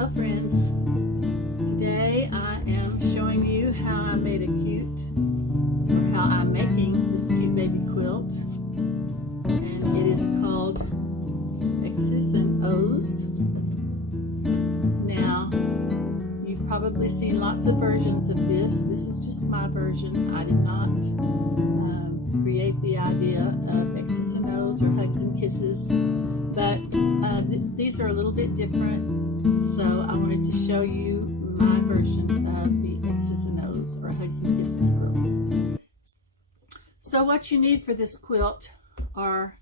Hello friends, today I am showing you how I made a cute, or how I'm making this cute baby quilt, and it is called X's and O's. Now, you've probably seen lots of versions of this. This is just my version. I did not create the idea of X's and O's or hugs and kisses, but these are a little bit different. So I wanted to show you my version of the X's and O's or hugs and kisses quilt. So what you need for this quilt are,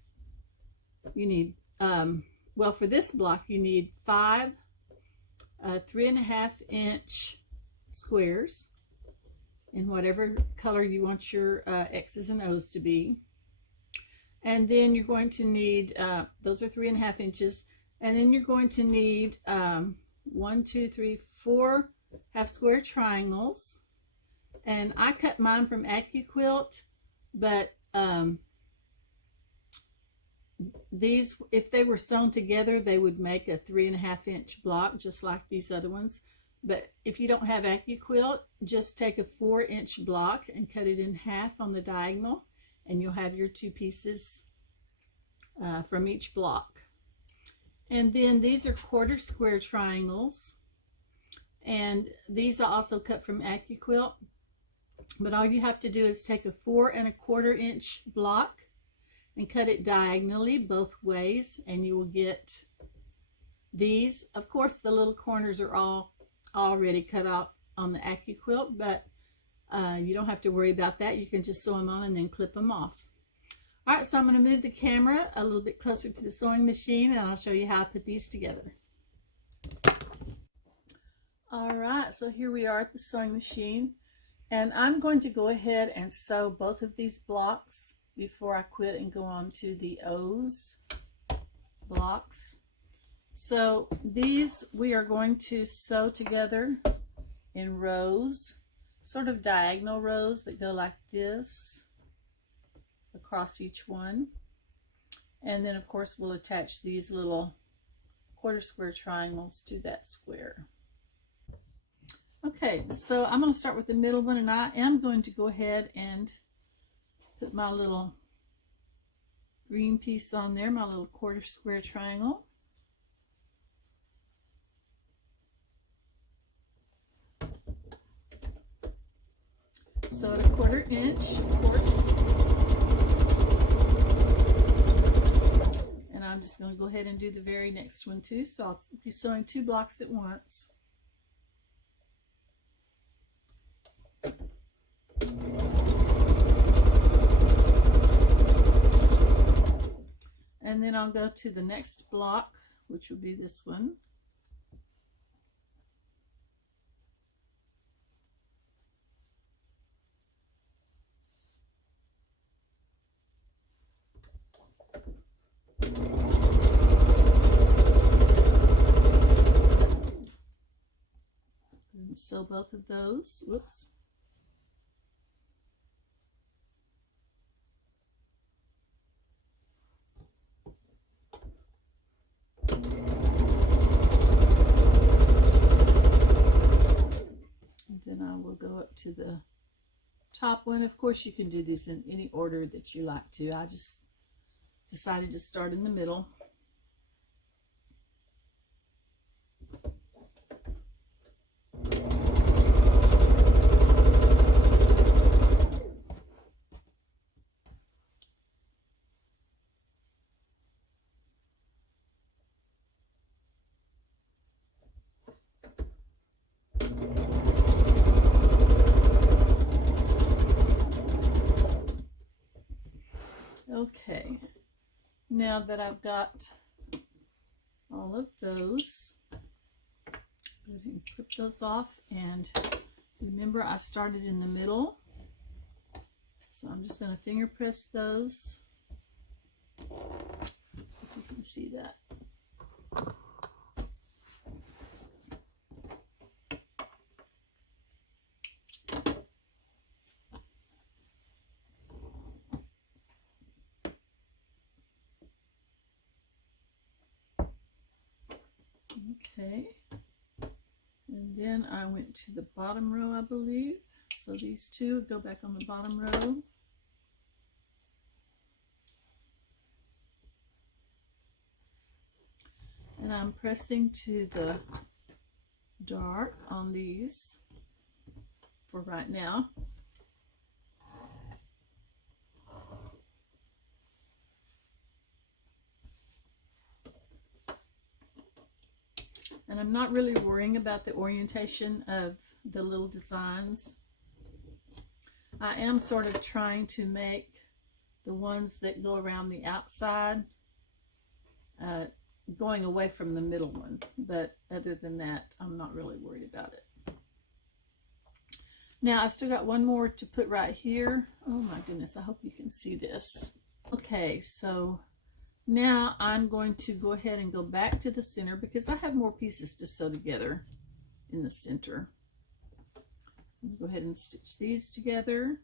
you need, well, for this block you need 5 3.5 inch squares in whatever color you want your X's and O's to be. And then you're going to need, those are 3.5 inches. And then you're going to need 1, 2, 3, 4 half square triangles. And I cut mine from Accuquilt, but these, if they were sewn together, they would make a 3.5 inch block, just like these other ones. But if you don't have Accuquilt, just take a 4 inch block and cut it in half on the diagonal, and you'll have your 2 pieces from each block. And then these are 1/4 square triangles, and these I also cut from Accuquilt. But all you have to do is take a 4 1/4 inch block and cut it diagonally both ways, and you will get these. Of course, the little corners are all already cut out on the Accuquilt, but you don't have to worry about that. You can just sew them on and then clip them off. All right, so I'm going to move the camera a little bit closer to the sewing machine, and I'll show you how I put these together. All right, so here we are at the sewing machine, and I'm going to go ahead and sew both of these blocks before I quit and go on to the O's blocks. So these we are going to sew together in rows, sort of diagonal rows that go like this across each one. And then of course we'll attach these little 1/4 square triangles to that square. Okay, so I'm going to start with the middle one, and I am going to go ahead and put my little green piece on there, my little 1/4 square triangle. So at a 1/4 inch, of course. And I'm just going to go ahead and do the very next one too. So I'll be sewing 2 blocks at once. And then I'll go to the next block, which will be this one. And sew both of those. Whoops. And then I will go up to the top one. Of course, you can do these in any order that you like to. I just decided to start in the middle. Okay, now that I've got all of those, go ahead and clip those off, and remember I started in the middle, so I'm just going to finger press those, if you can see that. Okay, then I went to the bottom row, I believe. So these two go back on the bottom row. And I'm pressing to the dark on these for right now. And I'm not really worrying about the orientation of the little designs. I am sort of trying to make the ones that go around the outside going away from the middle one, but other than that, I'm not really worried about it. Now I've still got one more to put right here. Oh my goodness, I hope you can see this. Okay, so now I'm going to go ahead and go back to the center because I have more pieces to sew together in the center. So I'm going to go ahead and stitch these together.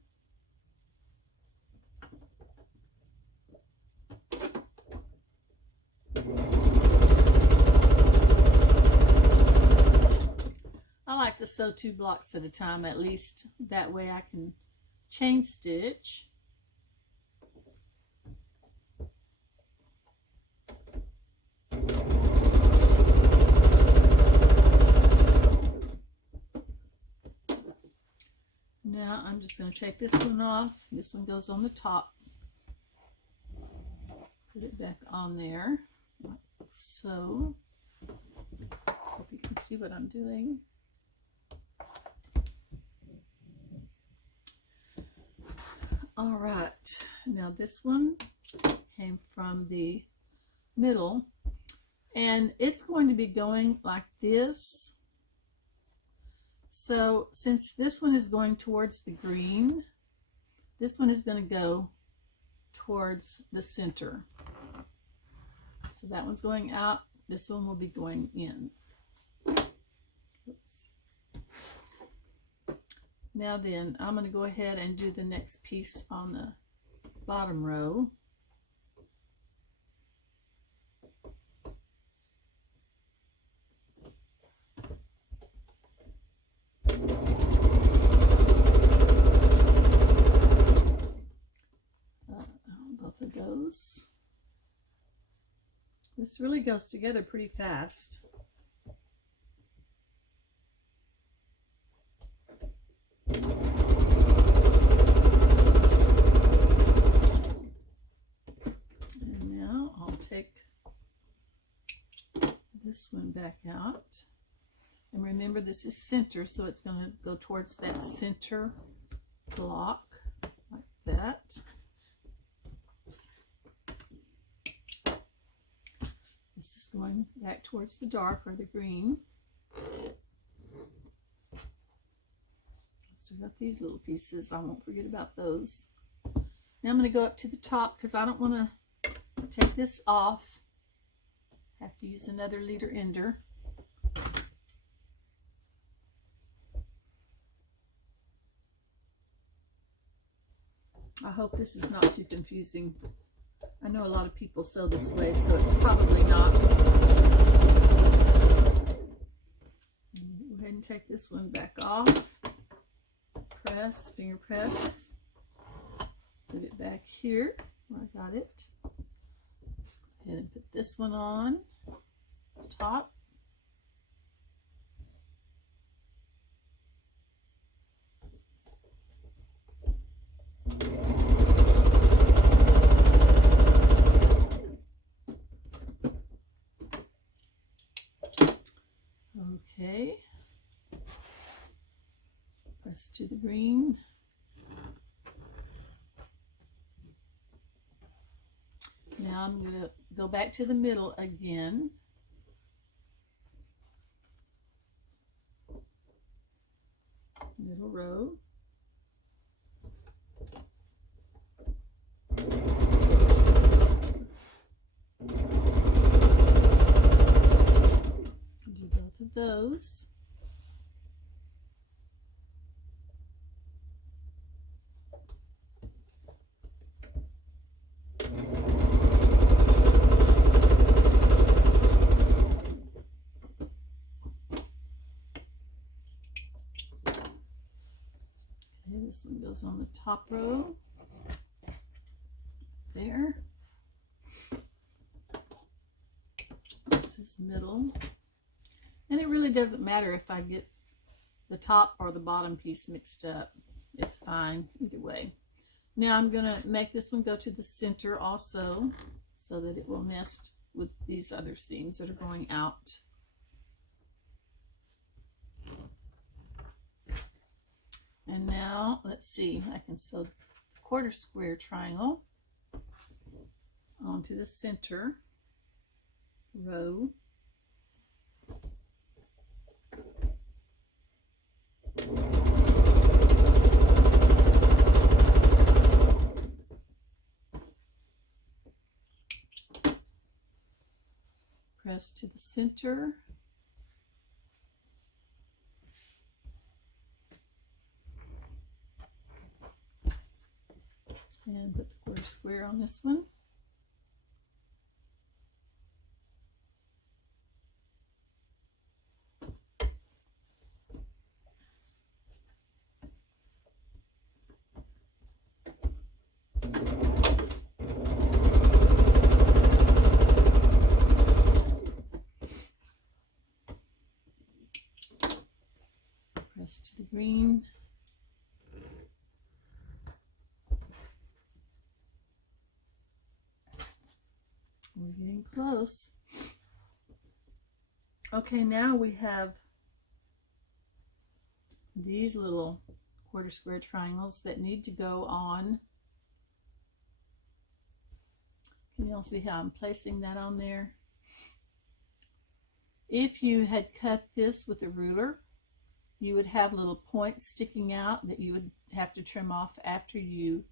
I like to sew 2 blocks at a time at least. That way I can chain stitch. Now I'm just going to take this one off. This one goes on the top. Put it back on there, like so. Hope you can see what I'm doing. All right, now this one came from the middle, and it's going to be going like this. So since this one is going towards the green, this one is going to go towards the center. So that one's going out, this one will be going in. Oops. Now then, I'm going to go ahead and do the next piece on the bottom row. Both of those. This really goes together pretty fast. And now I'll take this one back out. And remember, this is center, so it's going to go towards that center block like that. This is going back towards the dark or the green. Still got these little pieces. I won't forget about those. Now I'm going to go up to the top because I don't want to take this off. Have to use another leader ender. I hope this is not too confusing. I know a lot of people sew this way, so it's probably not. Go ahead and take this one back off. Press, finger press. Put it back here where I got it. Go ahead and put this one on top. Okay, press to the green. Now I'm going to go back to the middle again. Middle row. Do both of those. Okay, this one goes on the top row. There. This is middle. And it really doesn't matter if I get the top or the bottom piece mixed up. It's fine either way. Now I'm going to make this one go to the center also, so that it will nest with these other seams that are going out. And now let's see, I can sew quarter square triangle onto the center row. Press to the center. And put the quarter square on this one. Press to the green. We're getting close. Okay, now we have these little quarter square triangles that need to go on. Can you all see how I'm placing that on there? If you had cut this with a ruler, you would have little points sticking out that you would have to trim off after you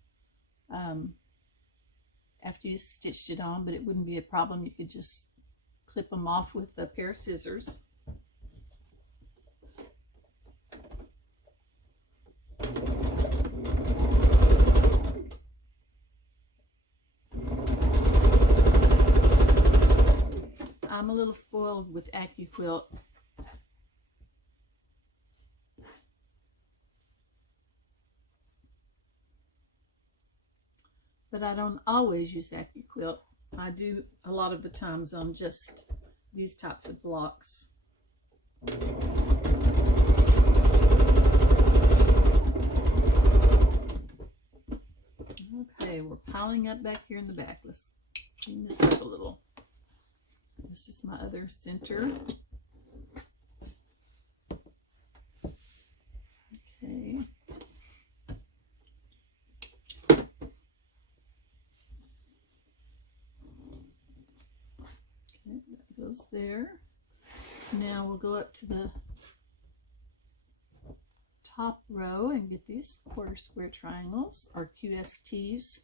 stitched it on, but it wouldn't be a problem. You could just clip them off with a pair of scissors. I'm a little spoiled with Accuquilt. But I don't always use Accuquilt. I do a lot of the times on just these types of blocks. Okay, we're piling up back here in the back. Let's clean this up a little. This is my other center. Okay. That goes there. Now we'll go up to the top row and get these quarter square triangles, or QSTs.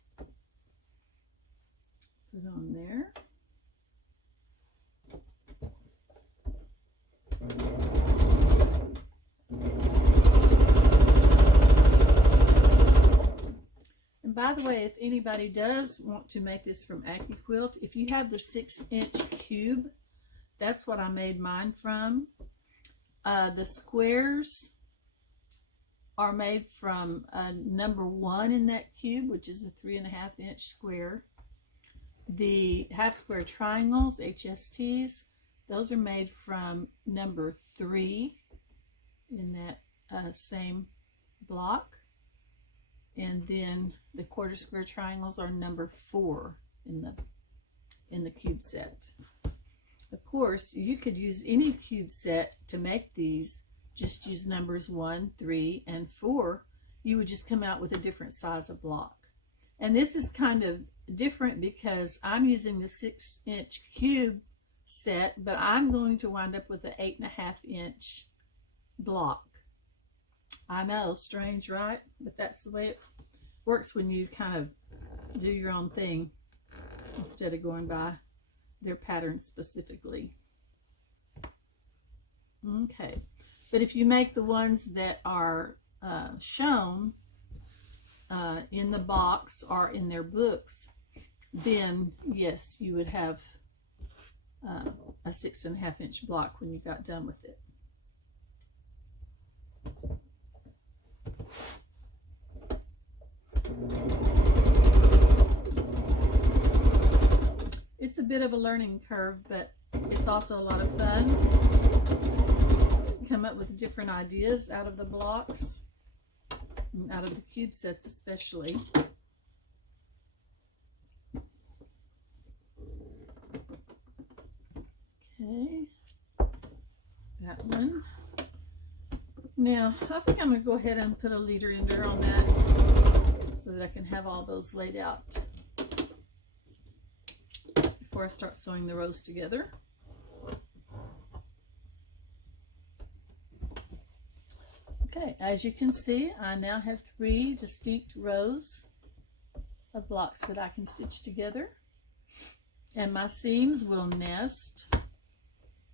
Put on there. And by the way, if anybody does want to make this from Accuquilt, if you have the 6-inch cube, that's what I made mine from. The squares are made from number 1 in that cube, which is a 3.5-inch square. The half square triangles, HSTs, those are made from number 3 in that same block. And then the quarter square triangles are number 4 in the Qube set. Of course, you could use any Qube set to make these. Just use numbers 1, 3, and 4. You would just come out with a different size of block. And this is kind of different because I'm using the 6-inch Qube set, but I'm going to wind up with an 8.5-inch block. I know, strange, right? But that's the way it works when you kind of do your own thing instead of going by their pattern specifically. Okay, but if you make the ones that are shown in the box or in their books, then yes, you would have a 6.5-inch block when you got done with it. It's a bit of a learning curve, but it's also a lot of fun. Come up with different ideas out of the blocks, and out of the cube sets especially. Okay, that one. Now, I think I'm going to go ahead and put a leader ender on that so that I can have all those laid out before I start sewing the rows together. Okay, as you can see, I now have 3 distinct rows of blocks that I can stitch together. And my seams will nest.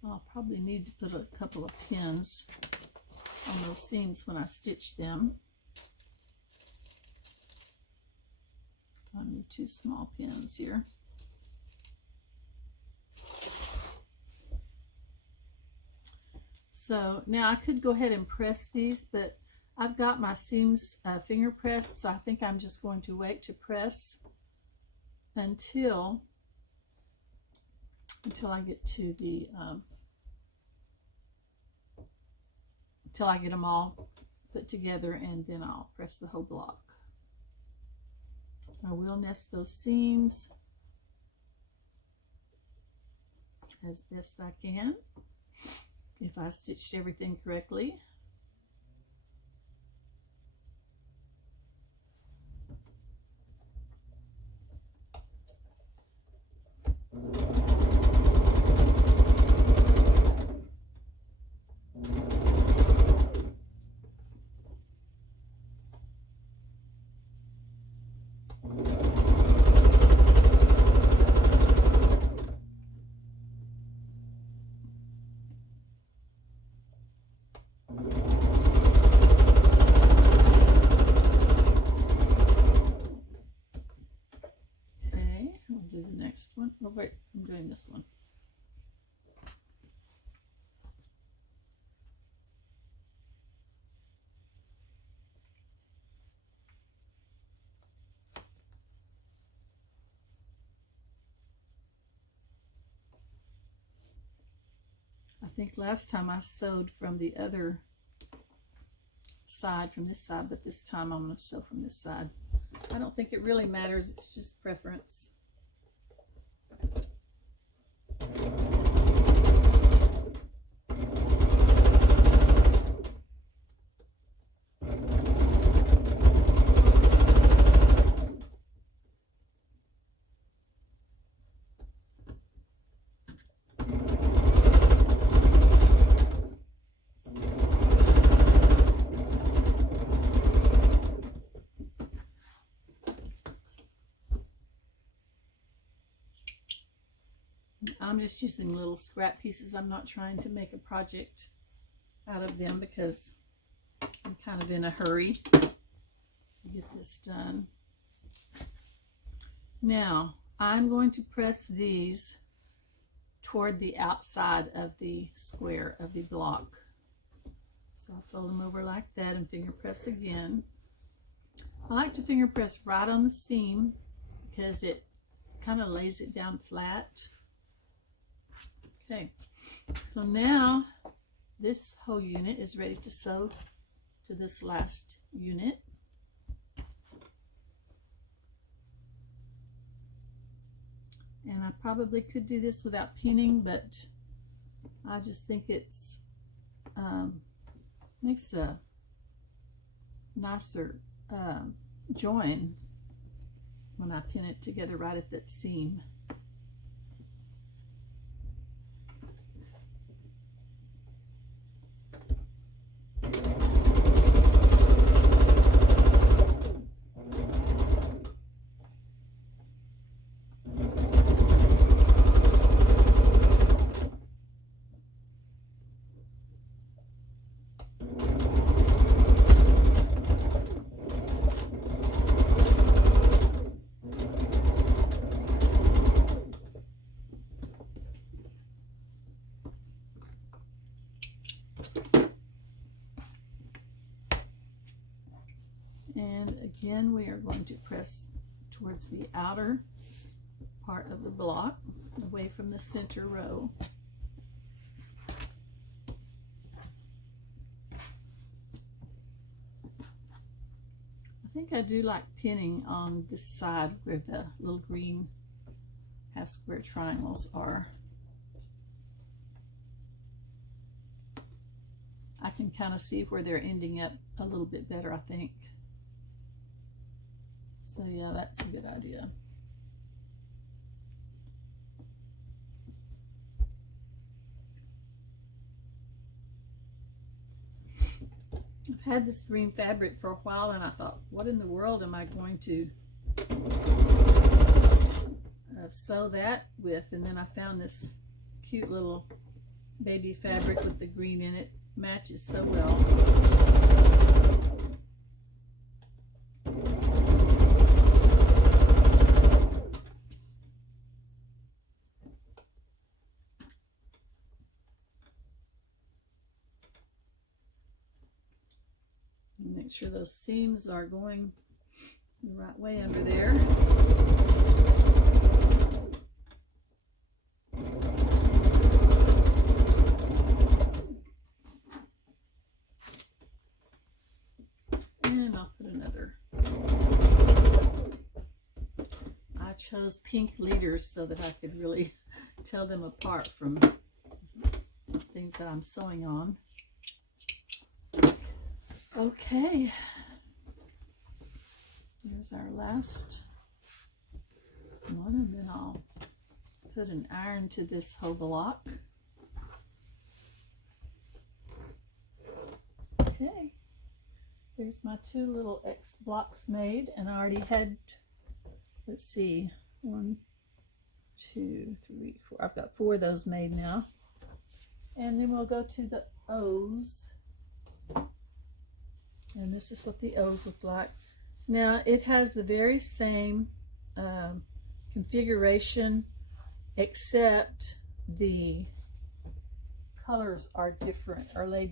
I'll probably need to put a couple of pins on those seams when I stitch them. I need 2 small pins here. So now I could go ahead and press these, but I've got my seams finger pressed, so I think I'm just going to wait to press until I get to the until I get them all put together, and then I'll press the whole block. I will nest those seams as best I can if I stitched everything correctly. One. Oh wait, I'm doing this one. I think last time I sewed from the other side, from this side, but this time I'm going to sew from this side. I don't think it really matters, it's just preference. I'm just using little scrap pieces. I'm not trying to make a project out of them because I'm kind of in a hurry to get this done. Now, I'm going to press these toward the outside of the square of the block. So I'll fold them over like that and finger press again. I like to finger press right on the seam because it kind of lays it down flat. Okay, so now this whole unit is ready to sew to this last unit. And I probably could do this without pinning, but I just think it's makes a nicer join when I pin it together right at that seam. And again, we are going to press towards the outer part of the block, away from the center row. I think I do like pinning on this side where the little green half square triangles are. I can kind of see where they're ending up a little bit better, I think. So yeah, that's a good idea. I've had this green fabric for a while, and I thought, what in the world am I going to sew that with? And then I found this cute little baby fabric with the green in it. Matches so well. Make sure those seams are going the right way under there. And I'll put another. I chose pink leaders so that I could really tell them apart from things that I'm sewing on. Okay, here's our last one, and then I'll put an iron to this whole block. Okay, there's my two little X blocks made, and I already had, let's see, 1, 2, 3, 4. I've got 4 of those made now. And then we'll go to the O's. And this is what the O's look like. Now it has the very same configuration, except the colors are different, are laid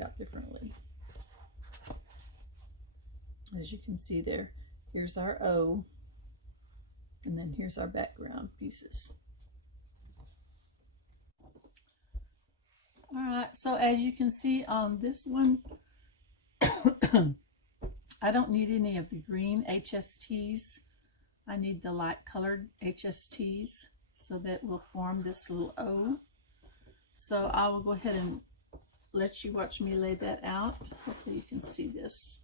out differently. As you can see there, here's our O, and then here's our background pieces. All right, so as you can see on this one, I don't need any of the green HSTs. I need the light colored HSTs, so that will form this little O. So I will go ahead and let you watch me lay that out. Hopefully you can see this.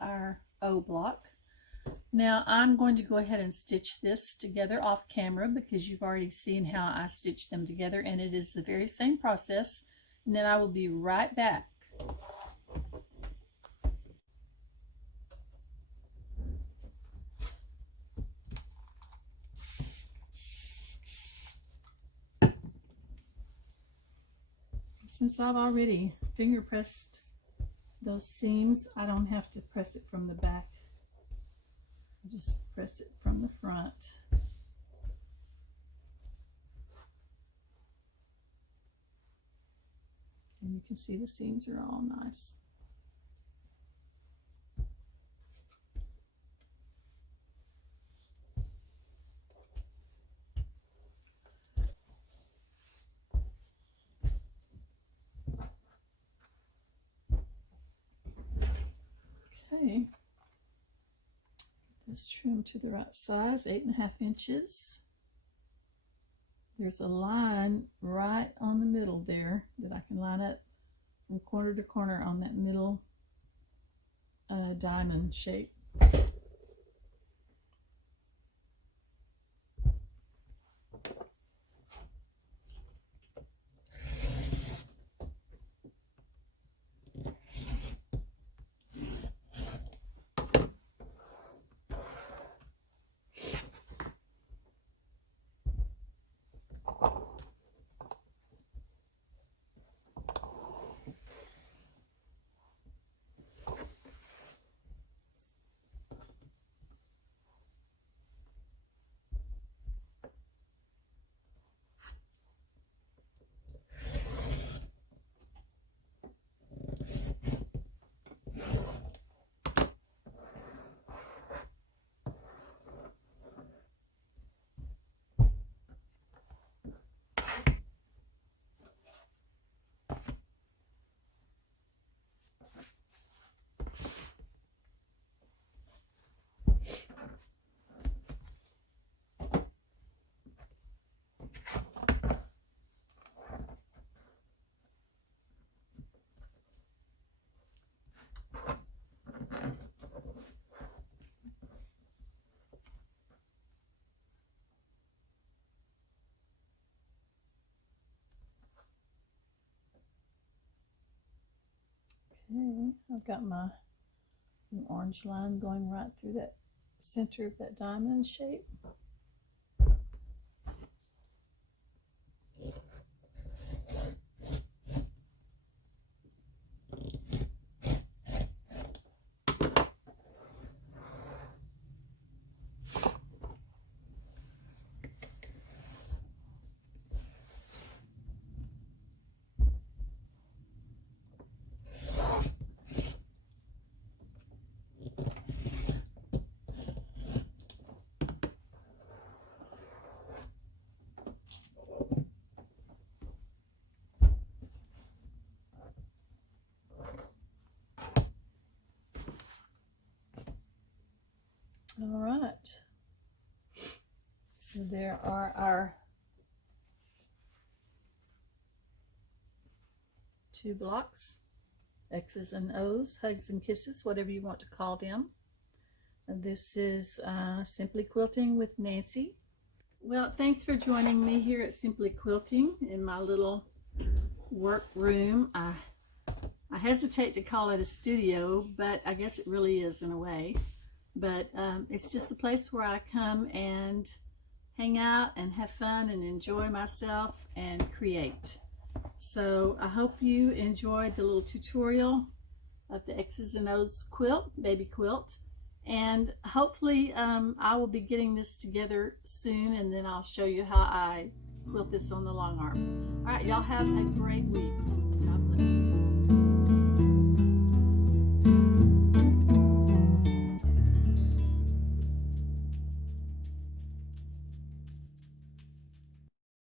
Our O block. Now I'm going to go ahead and stitch this together off camera, because you've already seen how I stitch them together, and it is the very same process. And then I will be right back. Since I've already finger pressed those seams, I don't have to press it from the back. I just press it from the front. And you can see the seams are all nice. Okay. This trim to the right size, 8.5 inches. There's a line right on the middle there that I can line up from corner to corner on that middle diamond shape. Okay, I've got my orange line going right through that center of that diamond shape. All right, so there are our 2 blocks, X's and O's, hugs and kisses, whatever you want to call them. And this is Simply Quilting with Nancy. Well, thanks for joining me here at Simply Quilting in my little work room. I hesitate to call it a studio, but I guess it really is in a way. But it's just the place where I come and hang out and have fun and enjoy myself and create. So I hope you enjoyed the little tutorial of the X's and O's quilt, baby quilt. And hopefully I will be getting this together soon, and then I'll show you how I quilt this on the long arm. All right, y'all have a great week. God bless.